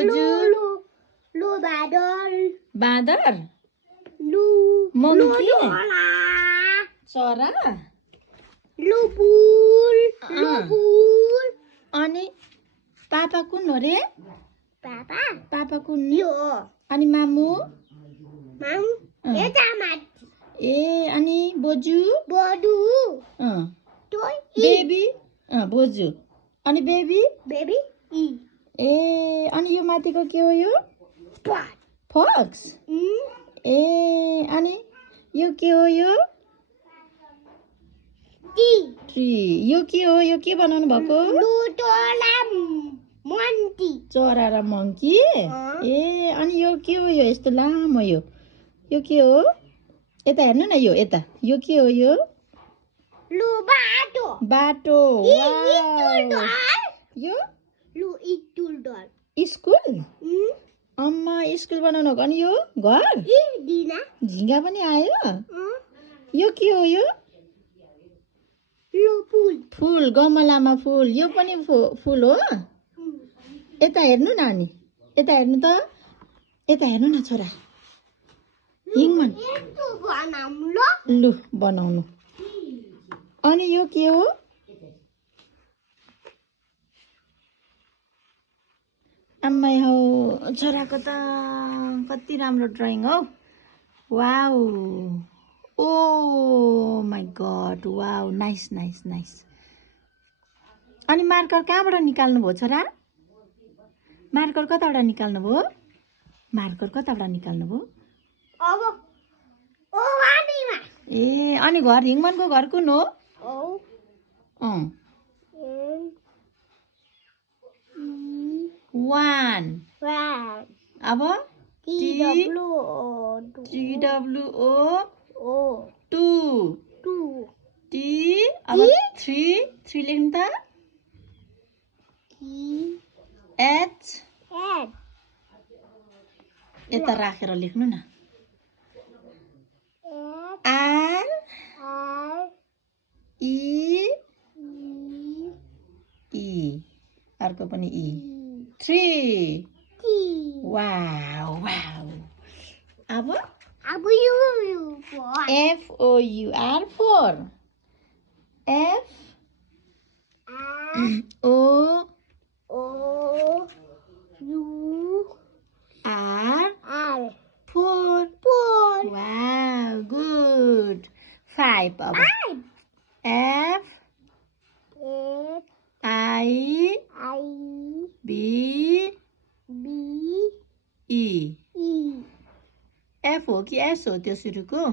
बोजू लु बादल बाँदर लु मङ्की चोला चरा लु बुल अनि पापा कुन हो रे पापा कुन यो अनि मामु यता माथि ए अनि बोजू बोजू बेबी बोजू अनि बेबी ए अनि यो माथिको के हो यो फक्स ए अनि यो के हो यो ट्री यो के हो यो के बनाउनु भएको चरा र मङ्की ए अनि यो के हो यो यस्तो लामो यो के हो यता हेर्नु न यो यता यो के हो यो बाटो यो स्कुल अम्मा स्कुल बनाउनु अनि यो घर झिँगा पनि आयो यो के हो यो फुल गमलामा फुल यो पनि फुल हो यता हेर्नु न अनि यता हेर्नु त यता हेर्नु न छोरा हिङमन लु बनाउनु अनि यो के हो आम्मै हौ छोराको त कति राम्रो ड्रइङ हौ wow oh my god wow nice अनि मार्कर कहाँबाट निकाल्नु भयो छोरा मार्कर कताबाट निकाल्नु भयो ए अनि घर हिङमनको घर कुन हो वान अब TWO 2 T अब 3 लेख्नु त H यता राखेर लेख्नु न R E अर्को पनि E 3 वाउ अब FOUR 4 F O U R 4 wow good 5 अब F I B E F हो कि S हो त्यो सुरुको